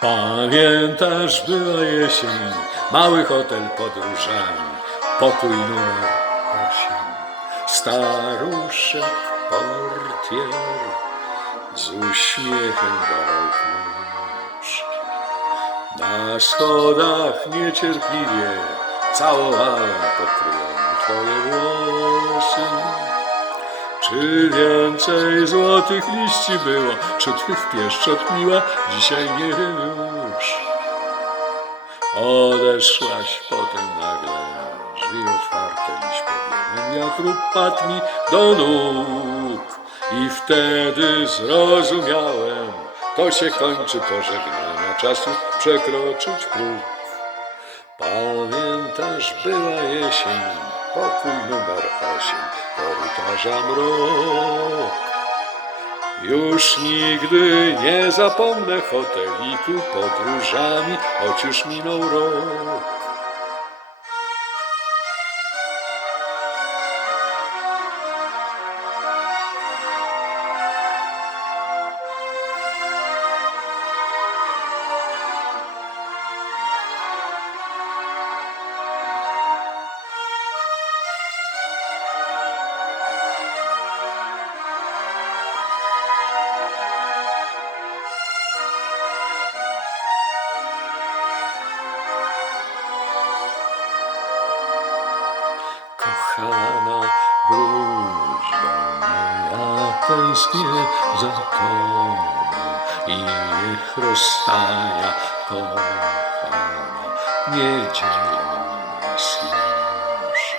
Pamiętasz, była jesień, mały hotel podróżami, pokój numer osiem. Staruszek portier z uśmiechem dał klucz. Na schodach niecierpliwie całowałem pokryłem twoje włosy. Czy więcej złotych liści było, czy twych pieszczot miła, dzisiaj nie wiem już. Odeszłaś potem nagle, drzwi otwarte, liść powiełem, wiatru padł mi do nóg. I wtedy zrozumiałem, to się kończy pożegnania, czasu przekroczyć próg. Pamiętasz, była jesień, pokój numer osiem, korytarza mrok. Już nigdy nie zapomnę hoteliku podróżami, choć już minął rok. Kochana, wróć do mnie, ja tęsknię za tobą i niech rozstania kochana nie dzieją nas już.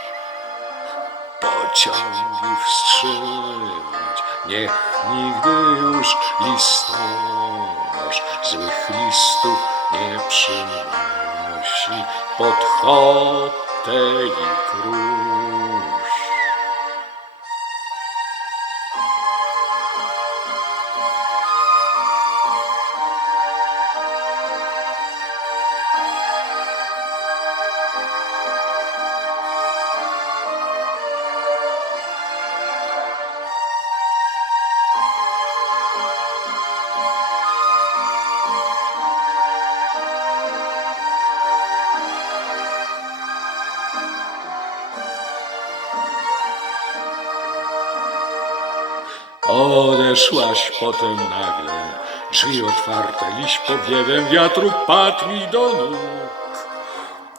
Pociągi wstrzymać, niech nigdy już listonosz złych listów nie przynosi pod теї круж. Odeszłaś potem nagle, drzwi otwarte, liść powiewem wiatru padł mi do nóg.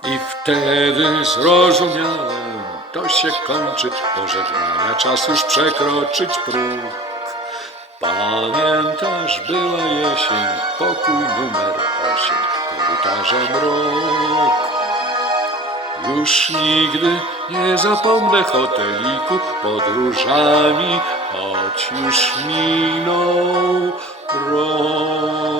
I wtedy zrozumiałem, to się kończy pożegnania, czas już przekroczyć próg. Pamiętasz, była jesień, pokój numer osiem, korytarze mrok. Już nigdy nie zapomnę hoteliku podróżami, choć już minął rok.